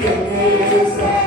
Yes,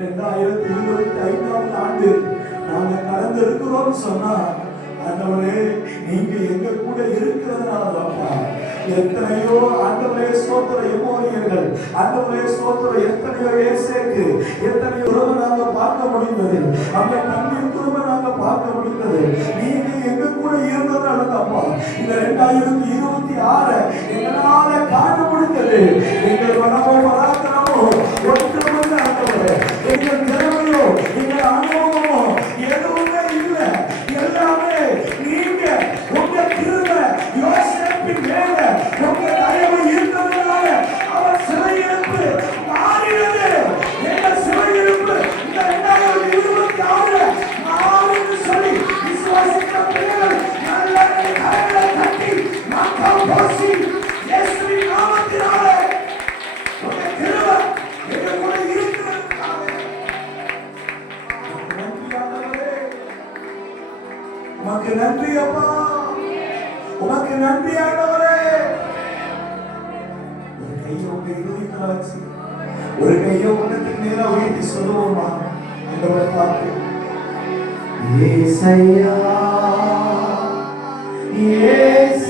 ரெண்டாயிரத்தி இருபத்தி ஐந்தாவது ஆண்டு நாங்கள் கடந்திருக்கிறோம் சொன்னா ஆண்டவரே நீங்க எங்க கூட இருக்கிறதுனால அப்பா எத்தனையோ ஆண்டவரே சோத்திர எமோனியர்கள் ஆண்டவரே சோத்திர எத்தனையோ ஏசேக்கு எத்தனையோ உறவு நாங்க பார்க்க முடிந்தது. அந்த தண்ணீர் துருவ நாங்க பார்க்க முடிந்தது. நீங்க எங்க கூட இருந்ததுனால அப்பா இந்த ரெண்டாயிரத்தி இருபத்தி ஆறு எங்களால காண முடிந்தது. எங்கள் மனமோ வராத నీరా ఉయింది సులువమ్మ ఇరవై పాటు ఏసయ్యా ఏస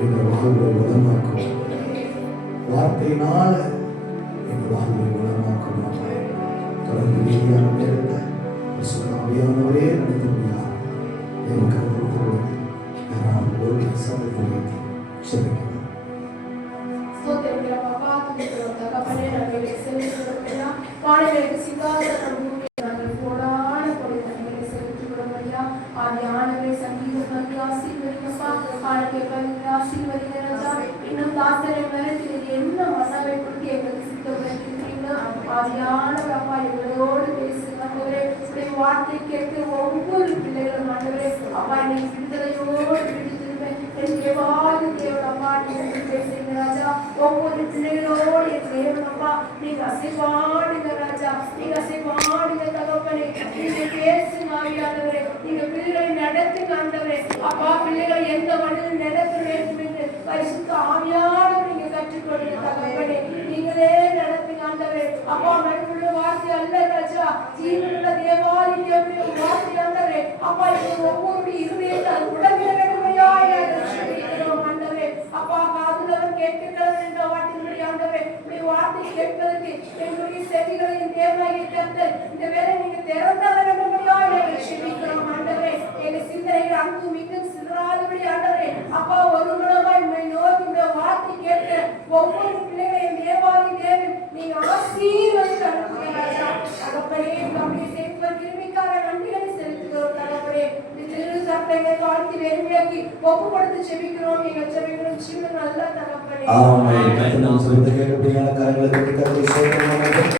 எங்கள் வாழ்வை குணமாக்கும். வார்த்தையினால எங்கள் வாழ்வை குணமாக்கும் தொடர்ந்து நீதியான பேரத்தை விசுவாவியானவரே நடத்துமையா என் கருத்தோடு நான் ஒரு சமூகத்தை சொல்லுங்கள் நீங்க அசைவாடுங்க ராஜா நீங்க அசைவாடுங்க தகப்பனே நீங்க பேசுங்க ஆவியானவரே நீங்க பிள்ளைகளை நடத்துங்க ஆண்டவரே அப்பா பிள்ளைகளை எந்த வழியில் நடத்த வேண்டும் என்று பரிசுத்த ஆவியானவர் நீங்க கற்றுக்கொள்ளுங்க தகப்பனே நீங்களே நடத்துங்க ஆண்டவரே அப்பா மனுள்ள வார்த்தை அல்ல ராஜா ஜீவனுள்ள வார்த்தை ஆண்டவரே அப்பா இது ஒவ்வொரு இருதயத்தை வேண்டுமையா ஆண்டவரே அப்பா காதுலவன் கேட்கிறவன் என்ற வார்த்தையின்படி ஆண்டவரே உடைய வார்த்தை கேட்பதற்கு என்னுடைய செவிகளையும் தேவாயை கத்தல் இந்த வேலை நீங்க திறந்தால வேண்டுமையா ஜெபிக்கிறோம் ஆண்டவரே. எங்க சிந்தனைகள் அங்கும் இங்கும் சிதறாதபடி ஆண்டவரே. அப்பா ஒரு மூலமாய் உண்மை நோக்கி உடைய வார்த்தை கேட்க ஒவ்வொரு பிள்ளைகளையும் தேவாதி தேவன் நீங்க ஆசீர்வதித்து அனுப்புங்க தகப்பனே நம்முடைய சேர்ப்பர் கிருமிக்கார நன்றிகளை செலுத்துகிறோம் தகப்பனே. திரு சட்டைகளை தாழ்த்தி வெறுமையாக்கி ஒப்பு கொடுத்து செபிக்கிறோம். எங்கள் செபிக்கிறோம். சின்ன நல்லா தகப்பனே. ஆமாம் கருத்து நம்ம சொல்றது கேட்கக்கூடிய கரங்களை